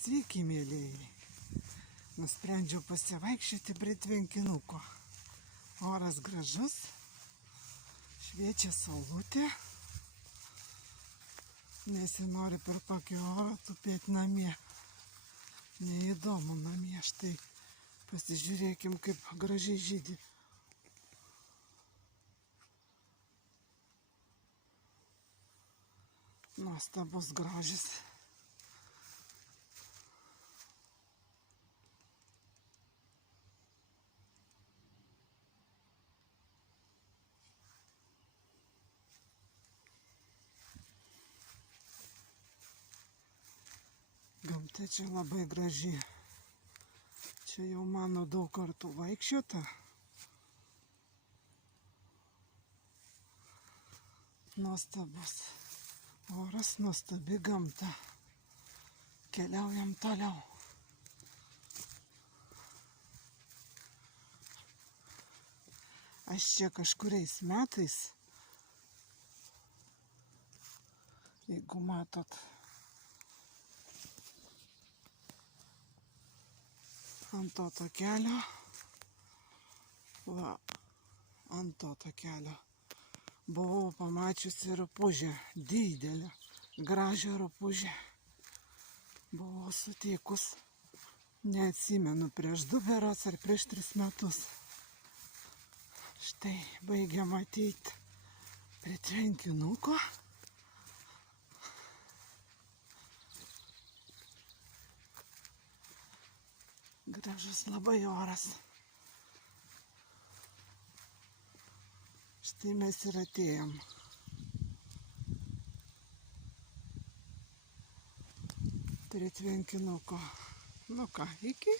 Sveiki, mėlėjai. Nusprendžiau pasivaikščioti prie tvenkinuko. Oras gražus, šviečia saulutė. Nesinori per tokį orą tupėti namie. Neįdomu namie. Štai pasižiūrėkim, kaip gražiai žydi. Nuostabus grožis. Gamta čia labai graži. Čia jau mano daug kartų vaikščiota. Nuostabus oras, nuostabi gamta. Keliaujam toliau. Aš čia kažkuriais metais, jeigu matot, ant to takelio, ant to takelio buvau pamačiusi rupūžę, didelę, gražią rupūžę. Buvau sutikus, neatsimenu, prieš 2 berods ar prieš 3 metus. Štai baigiam ateiti prie tvenkinuko. Gražus labai oras. Štai mes ir atėjom. Prie tvenkinuko. Nu ką, iki?